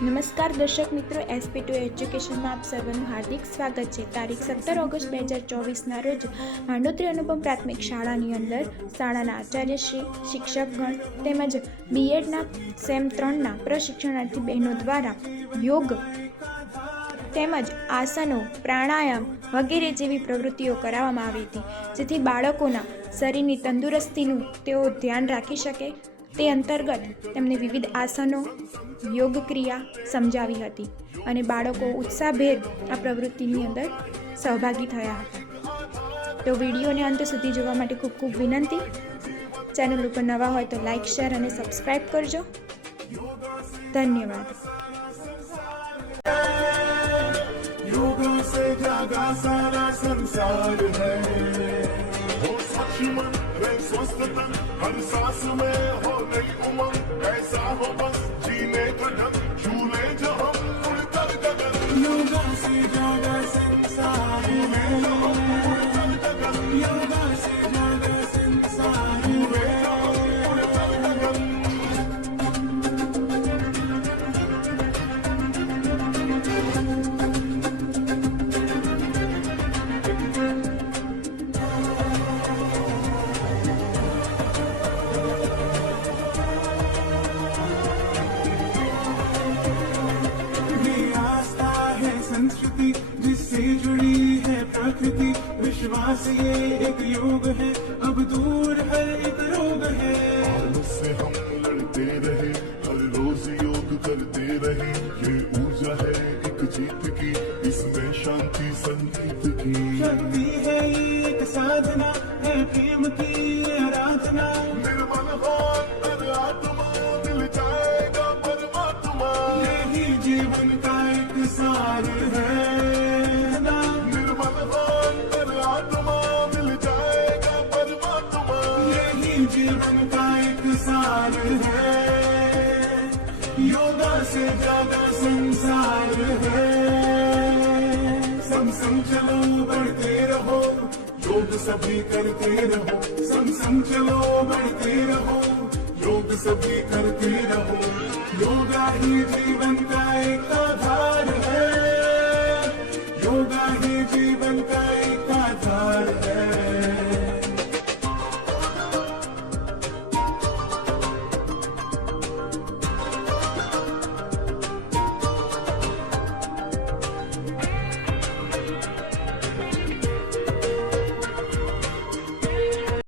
નમસ્કાર દર્શક મિત્રો એસપી ટુ એજ્યુકેશનમાં આપ સર્વનું હાર્દિક સ્વાગત છે. તારીખ સત્તર ઓગસ્ટ બે હજાર ચોવીસના રોજ માંડોત્રી અનુપમ પ્રાથમિક શાળાની અંદર શાળાના આચાર્યશ્રી શિક્ષકગણ તેમજ બીએડના સેમ ત્રણના પ્રશિક્ષણાર્થી બહેનો દ્વારા યોગ તેમજ આસનો, પ્રાણાયામ વગેરે જેવી પ્રવૃત્તિઓ કરાવવામાં આવી હતી. જેથી બાળકોના શરીરની તંદુરસ્તીનું તેઓ ધ્યાન રાખી શકે તે અંતર્ગત તેમને વિવિધ આસનો, યોગ ક્રિયા સમજાવી હતી અને બાળકો ઉત્સાહભેર આ પ્રવૃત્તિની અંદર સહભાગી થયા હતા. તો વિડીયોને અંત સુધી જોવા માટે ખૂબ ખૂબ વિનંતી. ચેનલ ઉપર નવા હોય તો લાઇક શેર અને સબસ્ક્રાઈબ કરજો. ધન્યવાદ. योग से जागा सारा संसार है हो स्वच्छ मन रहे स्वस्थ तन हर सांस में हो नई उमंग ऐसा हो बस संस्कृति जिससे जुड़ी है प्रकृति। विश्वास ये एक योग है। अब दूर हर एक रोग है। उससे हम लड़ते रहे हर रोज योग करते रहे। ये ऊर्जा है एक जीत की इसमें शांति संगीत की। शक्ति है ये एक साधना है प्रेम की आराधना। का एक सार है योगा से ज्यादा संसार है सम सम चलो बढ़ते रहो योग सभी करते रहो सम सम चलो बढ़ते रहो योग सभी करते रहो योगा ही जीवन का एक आधार है